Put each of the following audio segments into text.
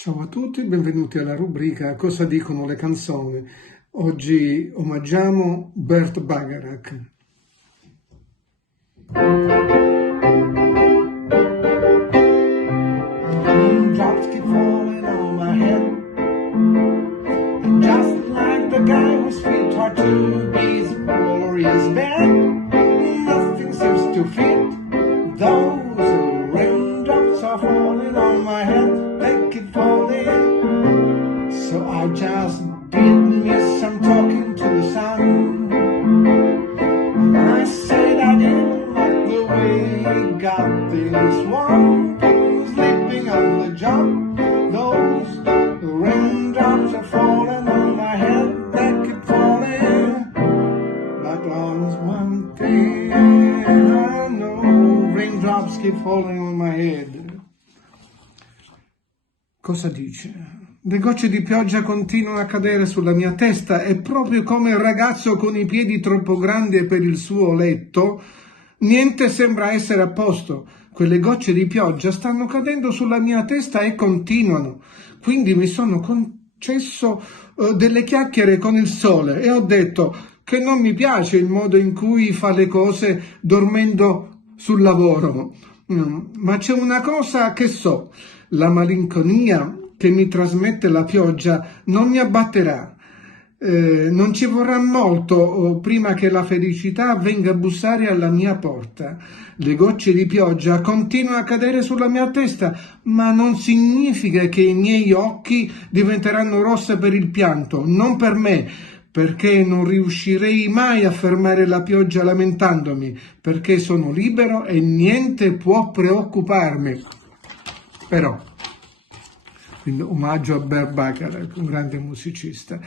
Ciao a tutti, benvenuti alla rubrica Cosa dicono le canzoni. Oggi omaggiamo Burt Bacharach. Drops keep falling on my head, and just like the guy whose feet are too busy for his bed, nothing seems to fit. Those raindrops are falling on my head, they keep falling. So I just did me some talking to the sun, and I said I didn't like the way he got this one. Sleeping on the job, those raindrops are falling on my head, they keep falling. But once one thing I know, raindrops keep falling on my head. Cosa dice? Le gocce di pioggia continuano a cadere sulla mia testa e proprio come il ragazzo con i piedi troppo grandi per il suo letto, niente sembra essere a posto. Quelle gocce di pioggia stanno cadendo sulla mia testa e continuano. Quindi mi sono concesso delle chiacchiere con il sole e ho detto che non mi piace il modo in cui fa le cose dormendo sul lavoro. Ma c'è una cosa che so, la malinconia che mi trasmette la pioggia non mi abbatterà. Non ci vorrà molto prima che la felicità venga a bussare alla mia porta. Le gocce di pioggia continuano a cadere sulla mia testa, ma non significa che i miei occhi diventeranno rossi per il pianto, non per me, perché non riuscirei mai a fermare la pioggia lamentandomi, perché sono libero e niente può preoccuparmi. Però, quindi omaggio a Burt Bacharach, un grande musicista.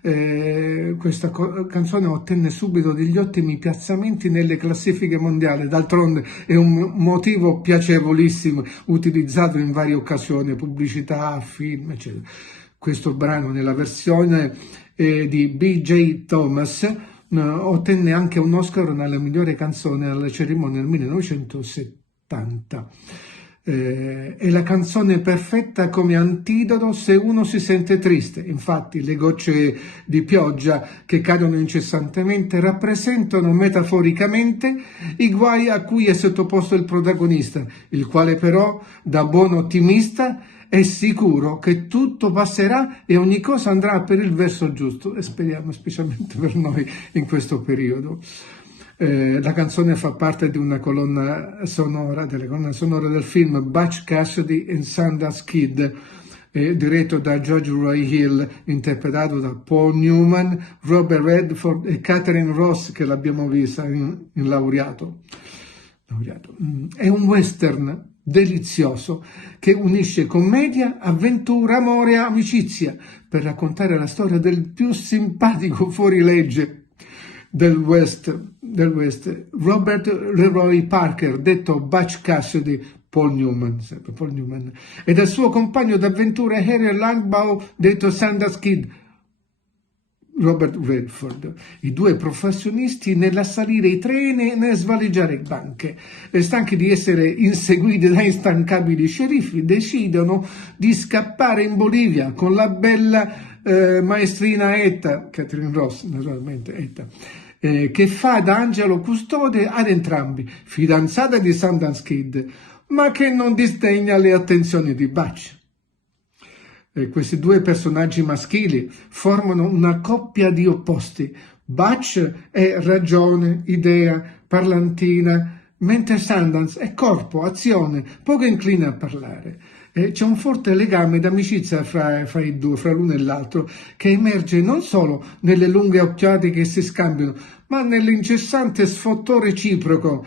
Questa canzone ottenne subito degli ottimi piazzamenti nelle classifiche mondiali, d'altronde è un motivo piacevolissimo, utilizzato in varie occasioni, pubblicità, film, eccetera. Questo brano nella versione di B.J. Thomas ottenne anche un Oscar alla migliore canzone alla cerimonia nel 1970. È la canzone perfetta come antidoto se uno si sente triste. Infatti le gocce di pioggia che cadono incessantemente rappresentano metaforicamente i guai a cui è sottoposto il protagonista, il quale però, da buon ottimista, è sicuro che tutto passerà e ogni cosa andrà per il verso giusto, e speriamo specialmente per noi in questo periodo. La canzone fa parte di una colonna sonora, delle colonne sonore del film Butch Cassidy and Sundance Kid, diretto da George Roy Hill, interpretato da Paul Newman, Robert Redford e Catherine Ross, che l'abbiamo vista in Laureato. È un western delizioso che unisce commedia, avventura, amore e amicizia per raccontare la storia del più simpatico fuorilegge del West, Robert Leroy Parker, detto Butch Cassidy, Paul Newman, e del suo compagno d'avventure Harry Langbaugh, detto Sundance Kid, Robert Redford, i due professionisti nell'assalire i treni e nel svaligiare banche. Stanchi di essere inseguiti da instancabili sceriffi, decidono di scappare in Bolivia con la bella maestrina Etta, Catherine Ross, naturalmente Etta, che fa da angelo custode ad entrambi, fidanzata di Sundance Kid, ma che non disdegna le attenzioni di Butch. Questi due personaggi maschili formano una coppia di opposti. Butch è ragione, idea, parlantina, mentre Sundance è corpo, azione, poco incline a parlare. C'è un forte legame d'amicizia fra i due, fra l'uno e l'altro, che emerge non solo nelle lunghe occhiate che si scambiano, ma nell'incessante sfottò reciproco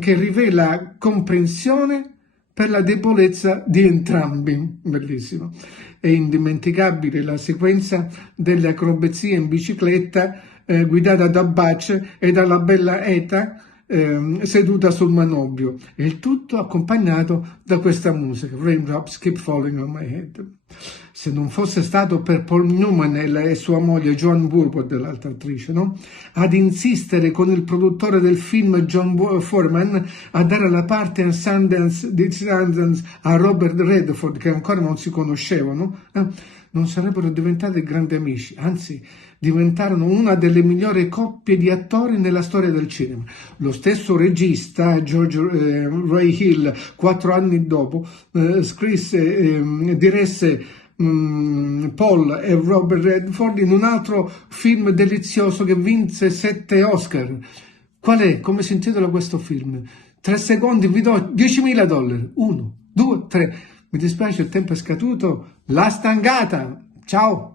che rivela comprensione per la debolezza di entrambi. Bellissimo. È indimenticabile la sequenza delle acrobazie in bicicletta guidata da Butch e dalla bella Etta, seduta sul manubrio, e il tutto accompagnato da questa musica, Raindrops Keep Falling on My Head. Se non fosse stato per Paul Newman e sua moglie Joan Woodward, l'altra attrice, no? Ad insistere con il produttore del film John Foreman a dare la parte di Sundance a Robert Redford, che ancora non si conoscevano, non sarebbero diventati grandi amici, anzi diventarono una delle migliori coppie di attori nella storia del cinema. Lo stesso regista, George Ray Hill, 4 anni dopo, diresse Paul e Robert Redford in un altro film delizioso che vinse 7 Oscar. Qual è? Come si intitola questo film? 3 secondi, vi do $10.000. 1, 2, 3. Mi dispiace, il tempo è scaduto. La stangata! Ciao!